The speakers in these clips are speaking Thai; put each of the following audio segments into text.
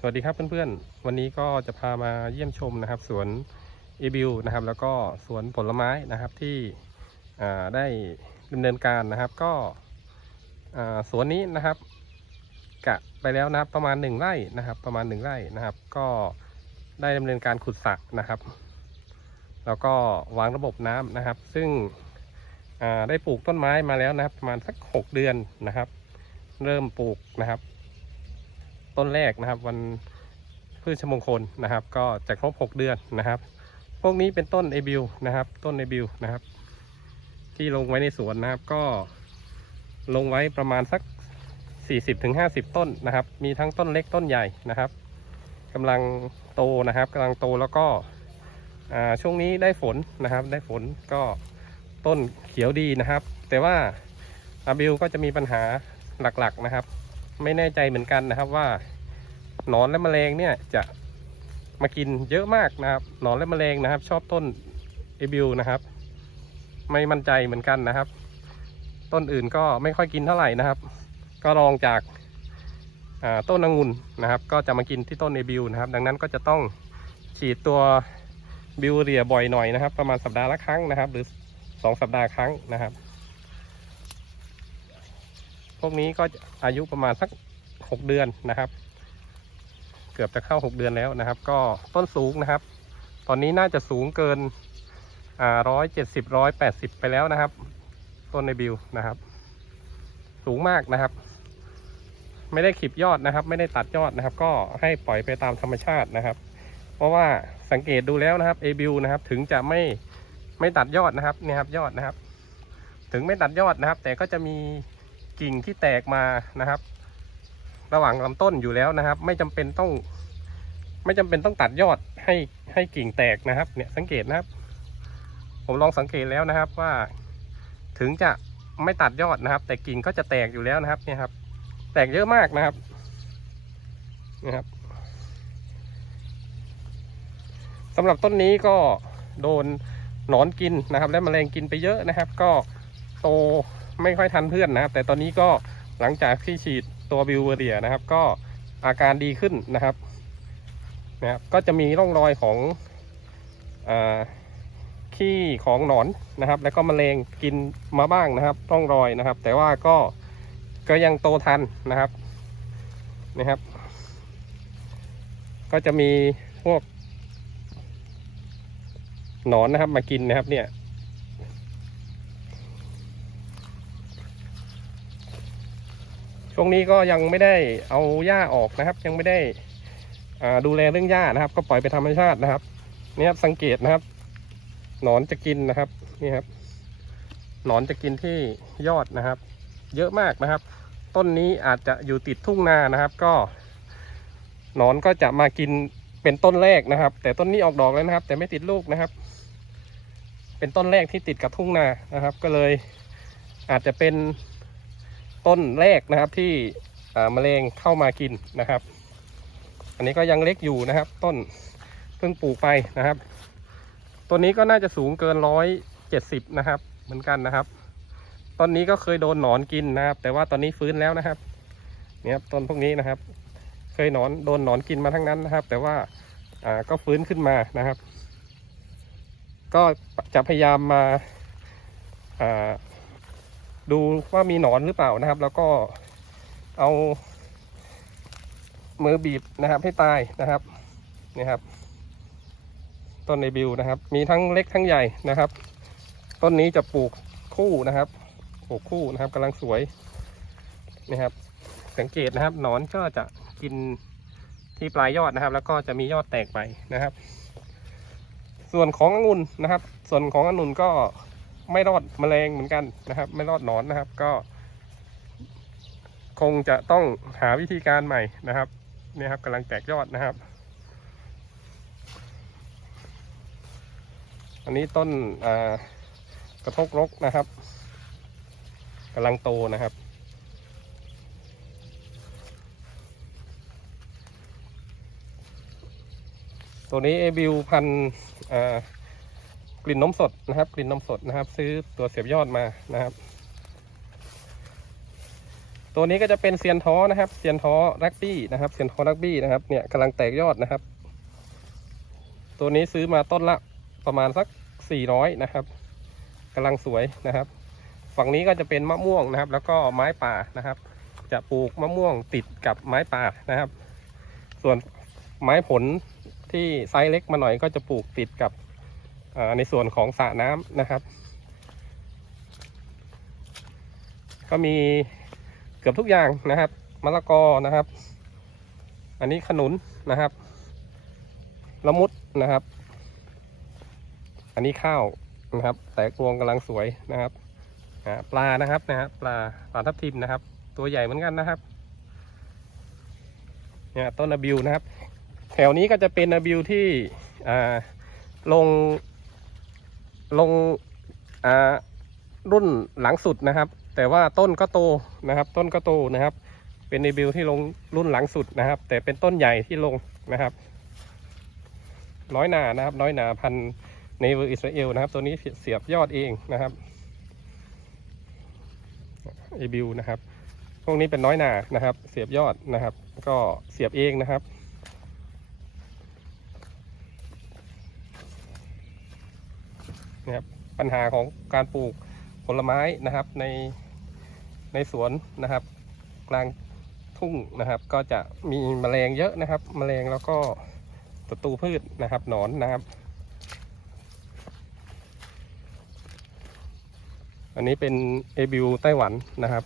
สวัสดีครับเพื่อนๆ วันนี้ก็จะพามาเยี่ยมชมนะครับสวนเอบิวนะครับ แล้วก็สวนผลไม้นะครับที่ได้ดำเนินการนะครับ ก็สวนนี้นะครับ กะไปแล้วนะครับประมาณหนึ่งไร่นะครับ ประมาณหนึ่งไร่นะครับ ก็ได้ดำเนินการขุดสระนะครับ แล้วก็วางระบบน้ำนะครับ ซึ่งได้ปลูกต้นไม้มาแล้วนะครับ ประมาณสักหกเดือนนะครับ เริ่มปลูกนะครับ ต้นแรกนะครับ วันพืชมงคลนะครับ ก็จะครบ 6 เดือนนะครับ พวกนี้เป็นต้นเอบิวนะครับ ต้นเอบิวนะครับ ที่ลงไว้ในสวนนะครับ ก็ลงไว้ประมาณสัก 40-50 ต้นนะครับ มีทั้งต้นเล็กต้นใหญ่นะครับกำลังโตนะครับกำลังโตแล้วก็ช่วงนี้ได้ฝนนะครับ ได้ฝนก็ต้นเขียวดีนะครับ แต่ว่าอาบิวก็จะมีปัญหาหลักๆนะครับ ไม่แน่ใจเหมือนกันนะครับว่าหนอนและแมลงเนี่ยจะมากินเยอะมากนะครับหนอนและแมลงนะครับ ชอบต้นเอบิวนะครับ ไม่มั่นใจเหมือนกันนะครับ ต้นอื่นก็ไม่ค่อยกินเท่าไหร่นะครับ ก็ลองจากาต้นองุ่นนะครับ ก็จะมากินที่ต้นเอบิวนะครับ ดังนั้นก็จะต้องฉีดตัวบิวเรียบ่อยหน่อยนะครับ ประมาณสัปดาห์ละครั้งนะครับ หรือสองสัปดาห์ครั้งนะครับ พวกนี้ก็อายุประมาณสักหกเดือนนะครับ เกือบจะเข้าหกเดือนแล้วนะครับ ก็ต้นสูงนะครับ ตอนนี้น่าจะสูงเกินร้อยเจ็ดสิบร้อยแปดสิบไปแล้วนะครับ ต้นในบิวนะครับ สูงมากนะครับ ไม่ได้ขีบยอดนะครับ ไม่ได้ตัดยอดนะครับ ก็ให้ปล่อยไปตามธรรมชาตินะครับ เพราะว่าสังเกตดูแล้วนะครับเอบิวนะครับ ถึงจะไม่ไม่ตัดยอดนะครับเนี่ยครับยอดนะครับ ถึงไม่ตัดยอดนะครับ แต่ก็จะมี กิ่งที่แตกมานะครับ ระหว่างลำต้นอยู่แล้วนะครับ ไม่จำเป็นต้อง ไม่จำเป็นต้องตัดยอดให้ให้กิ่งแตกนะครับ เนี่ยสังเกตนะครับ ผมลองสังเกตแล้วนะครับว่า ถึงจะไม่ตัดยอดนะครับ แต่กิ่งก็จะแตกอยู่แล้วนะครับ เนี่ยครับ แตกเยอะมากนะครับนะครับสำหรับต้นนี้ก็โดนหนอนกินนะครับ และแมลงกินไปเยอะนะครับ ก็โต ไม่ค่อยทันเพื่อนนะครับ แต่ตอนนี้ก็หลังจากที่ฉีดตัวบิวเวอร์เดียนะครับ ก็อาการดีขึ้นนะครับนะครับก็จะมีร่องรอยของอขี้ของหนอนนะครับ แล้วก็แมลงกินมาบ้างนะครับ ร่องรอยนะครับ แต่ว่าก็ก็ยังโตทันนะครับนะครับ ก็จะมีพวกหนอนนะครับมากินนะครับเนี่ย ช่วงนี้ก็ยังไม่ได้เอาหญ้าออกนะครับ ยังไม่ได้ดูแลเรื่องหญ้านะครับ ก็ปล่อยไปธรรมชาตินะครับนี่ครับสังเกตนะครับ หนอนจะกินนะครับนี่ครับ หนอนจะกินที่ยอดนะครับ เยอะมากนะครับ ต้นนี้อาจจะอยู่ติดทุ่งนานะครับ ก็ หนอนก็จะมากินเป็นต้นแรกนะครับ แต่ต้นนี้ออกดอกแล้วนะครับ แต่ไม่ติดลูกนะครับ เป็นต้นแรกที่ติดกับทุ่งนานะครับ ก็เลยอาจจะเป็น ต้นแรกนะครับที่แมลงเข้ามากินนะครับ อันนี้ก็ยังเล็กอยู่นะครับ ต้นเพิ่งปลูกไปนะครับต้นนี้ก็น่าจะสูงเกินร้อยเจ็ดสิบนะครับ เหมือนกันนะครับ ต้นนี้ก็เคยโดนหนอนกินนะครับ แต่ว่าตอนนี้ฟื้นแล้วนะครับเนี่ยครับต้นพวกนี้นะครับ เคยหนอนโดนหนอนกินมาทั้งนั้นนะครับ แต่ว่าอ่าก็ฟื้นขึ้นมานะครับ ก็จะพยายามมาอ่า ดูว่ามีหนอนหรือเปล่านะครับ แล้วก็เอามือบีบนะครับ ให้ตายนะครับนี่ครับ ต้นในบิวนะครับ มีทั้งเล็กทั้งใหญ่นะครับ ต้นนี้จะปลูกคู่นะครับปลูกคู่นะครับกำลังสวยนี่ครับ สังเกตนะครับหนอนก็จะกินที่ปลายยอดนะครับ แล้วก็จะมียอดแตกไปนะครับ ส่วนขององุ่นนะครับ ส่วนขององุ่นก็ ไม่รอดแมลงเหมือนกันนะครับ ไม่รอดหนอนนะครับ ก็ คงจะต้องหาวิธีการใหม่นะครับเนี่ยครับกำลังแตกยอดนะครับ อันนี้ต้นกระทกรกนะครับกำลังโตนะครับตัวนี้เอบิวพันอ่า ลิ่นนมสดนะครับ กลิ่นนมสดนะครับ ซื้อตัวเสียบยอดมานะครับ ตัวนี้ก็จะเป็นเซียนท้อนะครับเซียนท้อรักบี้นะครับเซียนท้อรักบี้นะครับเนี่ยกำลังแตกยอดนะครับ ตัวนี้ซื้อมาต้นละประมาณสัก400นะครับกำลังสวยนะครับ ฝั่งนี้ก็จะเป็นมะม่วงนะครับ แล้วก็ไม้ป่านะครับ จะปลูกมะม่วงติดกับไม้ป่านะครับ ส่วนไม้ผลที่ไซส์เล็กมาหน่อยก็จะปลูกติดกับ ในส่วนของสระน้ำนะครับ ก็มีเกือบทุกอย่างนะครับมะละกอนะครับ อันนี้ขนุนนะครับละมุดนะครับ อันนี้ข้าวนะครับ แตกวงกำลังสวยนะครับปลานะครับนะครับปลาปลาทับทิมนะครับ ตัวใหญ่เหมือนกันนะครับเนี่ยต้นนบิวนะครับ แถวนี้ก็จะเป็นนบิวที่อ่าลง ลงอ่ารุ่นหลังสุดนะครับ แต่ว่าต้นก็โตนะครับ ต้นก็โตนะครับ เป็นนาบิวที่ลงรุ่นหลังสุดนะครับ แต่เป็นต้นใหญ่ที่ลงนะครับ น้อยหนานะครับ น้อยหนาพันในเวอร์อิสราเอลนะครับ ตัวนี้เสียบยอดเองนะครับเอบิวนะครับ พวกนี้เป็นน้อยหนานะครับ เสียบยอดนะครับ ก็เสียบเองนะครับ นะครับปัญหาของการปลูกผลไม้นะครับในในสวนนะครับ กลางทุ่งนะครับ ก็จะมีแมลงเยอะนะครับแมลงแล้วก็ศัตรูพืชนะครับ หนอนนะครับ อันนี้เป็นเอบิวไต้หวันนะครับ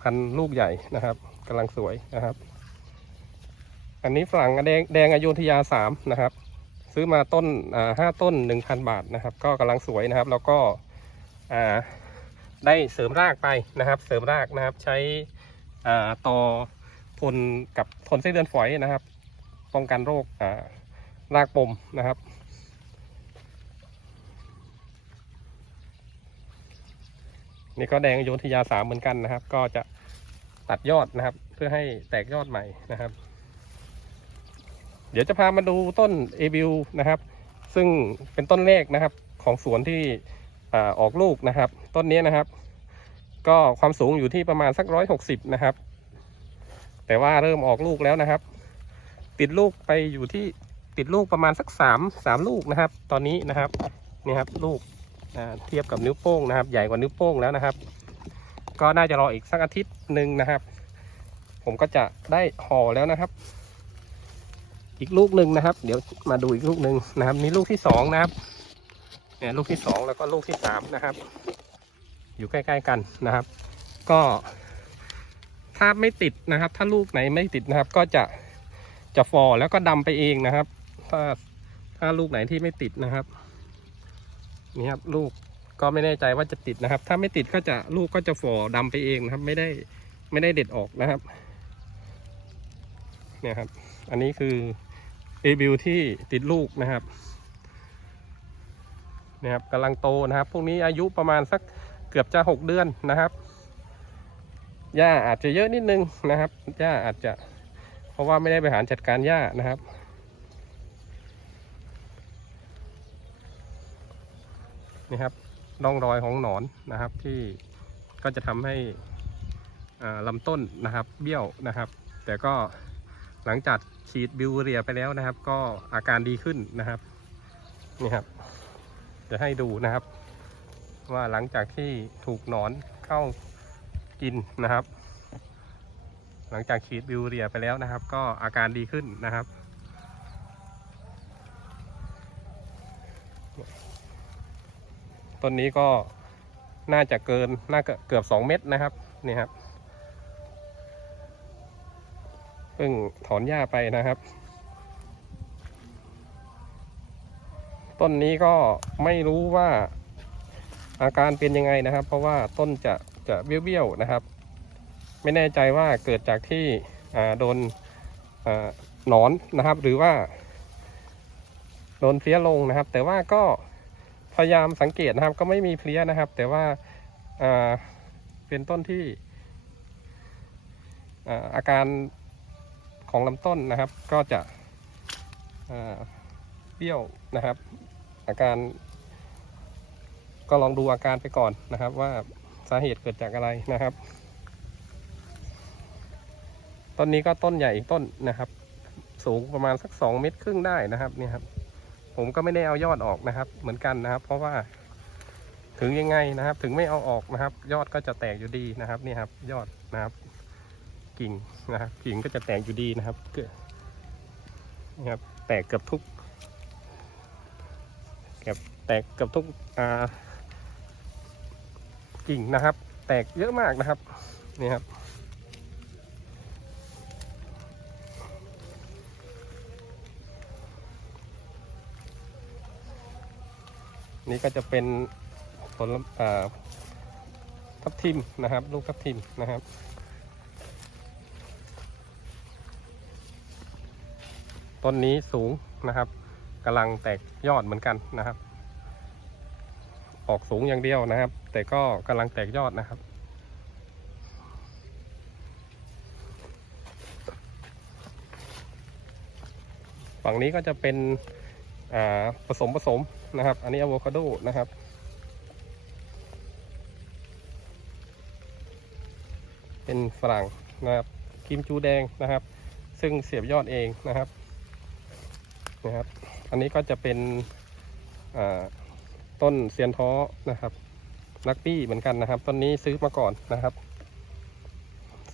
พันลูกใหญ่นะครับกำลังสวยนะครับ อันนี้ฝรั่งแดงแดงอโยธยาสามนะครับ ซื้อมาต้นห้าต้นหนึ่งพันบาทนะครับ ก็กำลังสวยนะครับ แล้วก็ได้เสริมรากไปนะครับ เสริมรากนะครับ ใช้ต่อทนกับทนไส้เดือนฝอยนะครับ ป้องกันโรครากปมนะครับนี่ก็แดงอโยธยาสามเหมือนกันนะครับ ก็จะตัดยอดนะครับ เพื่อให้แตกยอดใหม่นะครับ เดี๋ยวจะพามาดูต้นเอบิวนะครับ ซึ่งเป็นต้นแรกนะครับของสวนที่อออกลูกนะครับ ต้นนี้นะครับ ก็ความสูงอยู่ที่ประมาณสักร้อยหกสิบนะครับ แต่ว่าเริ่มออกลูกแล้วนะครับ ติดลูกไปอยู่ที่ติดลูกประมาณสักสามสามลูกนะครับ ตอนนี้นะครับนี่ครับลูกเทียบกับนิ้วโป้งนะครับ ใหญ่กว่านิ้วโป้งแล้วนะครับ ก็น่าจะรออีกสักอาทิตย์หนึ่งนะครับ ผมก็จะได้ห่อแล้วนะครับ อีกลูกหนึ่งนะครับ เดี๋ยวมาดูอีกลูกหนึ่งนะครับนี่ลูกที่สองนะครับ เนี่ยลูกที่สองแล้วก็ลูกที่สามนะครับ อยู่ใกล้ ๆกันนะครับ ก็ถ้าไม่ติดนะครับ ถ้าลูกไหนไม่ติดนะครับ ก็จะจะฟอแล้วก็ดำไปเองนะครับ ถ้าถ้าลูกไหนที่ไม่ติดนะครับ นี่ครับลูกก็ไม่แน่ใจว่าจะติดนะครับ ถ้าไม่ติดก็จะลูกก็จะฟอดำไปเองนะครับ ไม่ได้ไม่ได้เด็ดออกนะครับ เนี่ยครับ อันนี้คือ เอบิวที่ติดลูกนะครับนี่ยครับกำลังโตนะครับ พวกนี้อายุประมาณสักเกือบจะหกเดือนนะครับหญ้าอาจจะเยอะนิดนึงนะครับหญ้าอาจจะ เพราะว่าไม่ได้บริหารจัดการหญ้านะครับ นี่ครับร่องรอยของหนอนนะครับ ที่ก็จะทำให้อ่าลำต้นนะครับ เบี้ยวนะครับ แต่ก็ หลังจากฉีดบิวเรียไปแล้วนะครับ ก็อาการดีขึ้นนะครับนี่ครับจะให้ดูนะครับ ว่าหลังจากที่ถูกหนอนเข้ากินนะครับ หลังจากฉีดบิวเรียไปแล้วนะครับ ก็อาการดีขึ้นนะครับต้นนี้ก็น่าจะเกินน่าเกือบสองเม็ดนะครับนี่ครับ เพิ่งถอนหญ้าไปนะครับ ต้นนี้ก็ไม่รู้ว่าอาการเป็นยังไงนะครับ เพราะว่าต้นจะจะเบี้ยวๆนะครับ ไม่แน่ใจว่าเกิดจากที่โดนหนอนนะครับ หรือว่าโดนเพลี้ยลงนะครับ แต่ว่าก็พยายามสังเกตนะครับ ก็ไม่มีเพลี้ยนะครับ แต่ว่าเป็นต้นที่อาการ ของลำต้นนะครับ ก็จะอ่าเบี้ยวนะครับ อาการ ก็ลองดูอาการไปก่อนนะครับ ว่าสาเหตุเกิดจากอะไรนะครับ ต้นนี้ก็ต้นใหญ่อีกต้นนะครับ สูงประมาณสักสองเมตรครึ่งได้นะครับนี่ครับ ผมก็ไม่ได้เอายอดออกนะครับ เหมือนกันนะครับ เพราะว่าถึงยังไงนะครับ ถึงไม่เอาออกนะครับ ยอดก็จะแตกอยู่ดีนะครับ นี่ครับ ยอดนะครับ กิ่งนะครับกิ่งก็จะแตกอยู่ดีนะครับเนี่ครับ แตกเกือบทุกเกือบแตกเกือบทุกอ่ากิ่งนะครับ แตกเยอะมากนะครับนี่ครับนี่ก็จะเป็นผลทับทิมนะครับ ลูกทับทิมนะครับ ต้นนี้สูงนะครับกำลังแตกยอดเหมือนกันนะครับ ออกสูงอย่างเดียวนะครับ แต่ก็กำลังแตกยอดนะครับ ฝั่งนี้ก็จะเป็นอ่าผสมผสมนะครับ อันนี้อะโวคาโดนะครับเป็นฝรั่งนะครับกิมจูแดงนะครับ ซึ่งเสียบยอดเองนะครับ นะครับ อันนี้ก็จะเป็นต้นเซียนท้อนะครับ ลักปี้เหมือนกันนะครับ ต้นนี้ซื้อมาก่อนนะครับ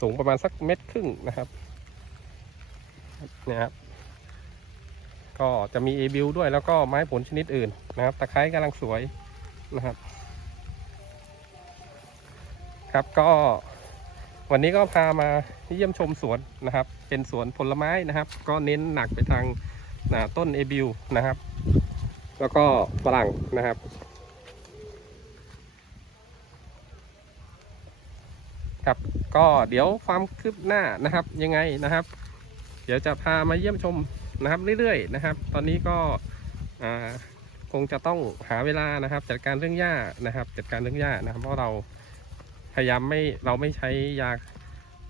สูงประมาณสักเม็ดครึ่งนะครับเนี่ยครับ ก็จะมี a อบิวด้วยแล้วก็ไม้ผลชนิดอื่นนะครับตะไคร้กำลังสวยนะครับ ครับก็วันนี้ก็พามาเยี่ยมชมสวนนะครับ เป็นสวนผลไม้นะครับ ก็เน้นหนักไปทาง นะต้น a อบิวนะครับ แล้วก็ฝรั่งนะครับ ครับก็เดี๋ยวความคืบหน้านะครับยังไงนะครับ เดี๋ยวจะพามาเยี่ยมชมนะครับเรื่อยๆนะครับ ตอนนี้ก็คงจะต้องหาเวลานะครับ จัดการเรื่องหญ้านะครับ จัดการเรื่องหญ้านะครับ เพราะเราพยายามไม่เราไม่ใช้ยา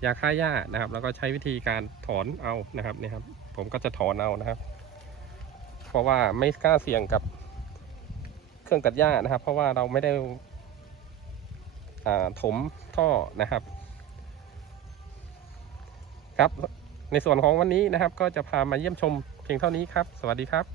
ยาฆ่าหญ้านะครับ แล้วก็ใช้วิธีการถอนเอานะครับนี่ครับ ผมก็จะถอนเอานะครับ เพราะว่าไม่กล้าเสี่ยงกับเครื่องตัดหญ้านะครับ เพราะว่าเราไม่ได้ถมท่อนะครับ ครับ ในส่วนของวันนี้นะครับ ก็จะพามาเยี่ยมชมเพียงเท่านี้ครับ สวัสดีครับ